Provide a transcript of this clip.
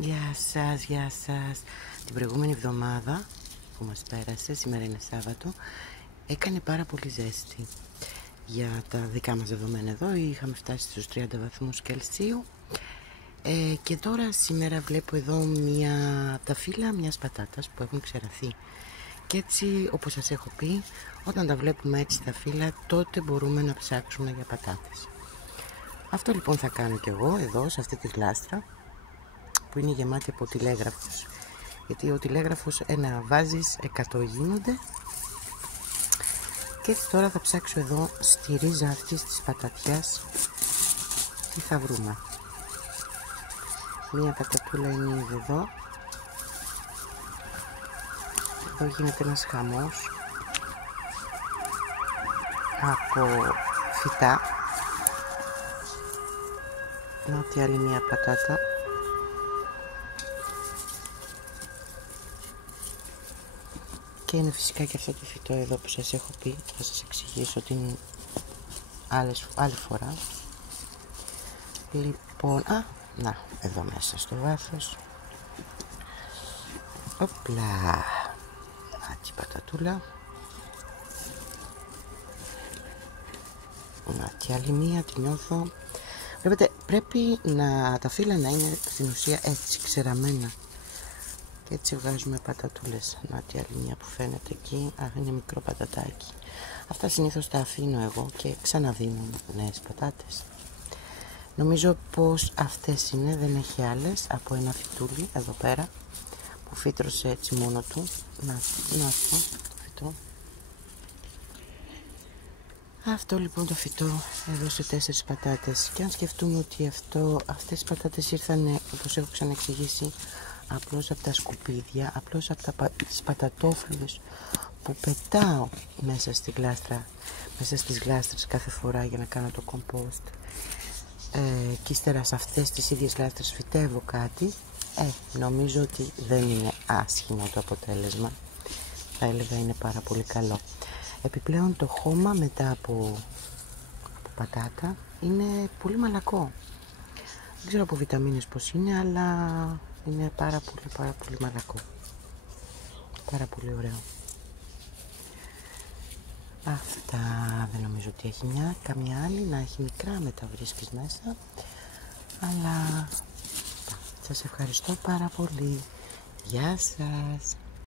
Γεια σας, γεια σας. Την προηγούμενη εβδομάδα που μας πέρασε, σήμερα είναι Σάββατο, έκανε πάρα πολύ ζέστη. Για τα δικά μας δεδομένα εδώ είχαμε φτάσει στους 30 βαθμούς Κελσίου. Και τώρα σήμερα βλέπω εδώ τα φύλλα μιας πατάτας που έχουν ξεραθεί. Και έτσι, όπως σας έχω πει, όταν τα βλέπουμε έτσι τα φύλλα, τότε μπορούμε να ψάξουμε για πατάτες. Αυτό λοιπόν θα κάνω κι εγώ εδώ, σε αυτή τη γλάστρα που είναι γεμάτη από τηλέγραφους, γιατί ο τηλέγραφος ένα βάζεις 100 γίνονται. Και έτσι τώρα θα ψάξω εδώ στη ρίζα αυτής της πατατιάς τι θα βρούμε. Μία πατατούλα είναι ήδη εδώ. Εδώ γίνεται ένας χαμός από φυτά. Να τη άλλη μία πατάτα. Και είναι φυσικά και αυτό το φυτό εδώ που σας έχω πει. Θα σας εξηγήσω την άλλη φορά. Λοιπόν, να, εδώ μέσα στο βάθος. Οπλα. Άτσι πατατούλα. Να, και άλλη μία τη νιώθω. Βλέπετε, πρέπει τα φύλλα να είναι στην ουσία έτσι, ξεραμένα. Και έτσι βγάζουμε πατατούλες. Να, τη άλλη μία που φαίνεται εκεί. Είναι μικρό πατατάκι. Αυτά συνήθως τα αφήνω εγώ και ξαναδίνω νέες πατάτες. Νομίζω πως αυτές είναι, δεν έχει άλλες, από ένα φυτούλι εδώ πέρα που φύτρωσε έτσι μόνο του. Να αυτό το φυτό. Αυτό λοιπόν το φυτό έδωσε 4 πατάτες. Και αν σκεφτούμε ότι αυτές οι πατάτες ήρθαν, όπως έχω ξαναεξηγήσει, απλώς από τα σκουπίδια, απλώς από τις πατατόφλουδες που πετάω μέσα στη γλάστρα, μέσα στις γλάστρες κάθε φορά για να κάνω το κομπόστ. Και ύστερα σε αυτές τις ίδιες γλάστρες φυτεύω κάτι. Νομίζω ότι δεν είναι άσχημο το αποτέλεσμα. Θα έλεγα είναι πάρα πολύ καλό. Επιπλέον το χώμα μετά από πατάτα είναι πολύ μαλακό. Δεν ξέρω από βιταμίνες πως είναι, αλλά είναι πάρα πολύ μαλακό. Πάρα πολύ ωραίο. Αυτά, δεν νομίζω ότι έχει καμιά άλλη, να έχει μικρά μεταβρίσκεις μέσα. Αλλά σας ευχαριστώ πάρα πολύ. Γεια σας.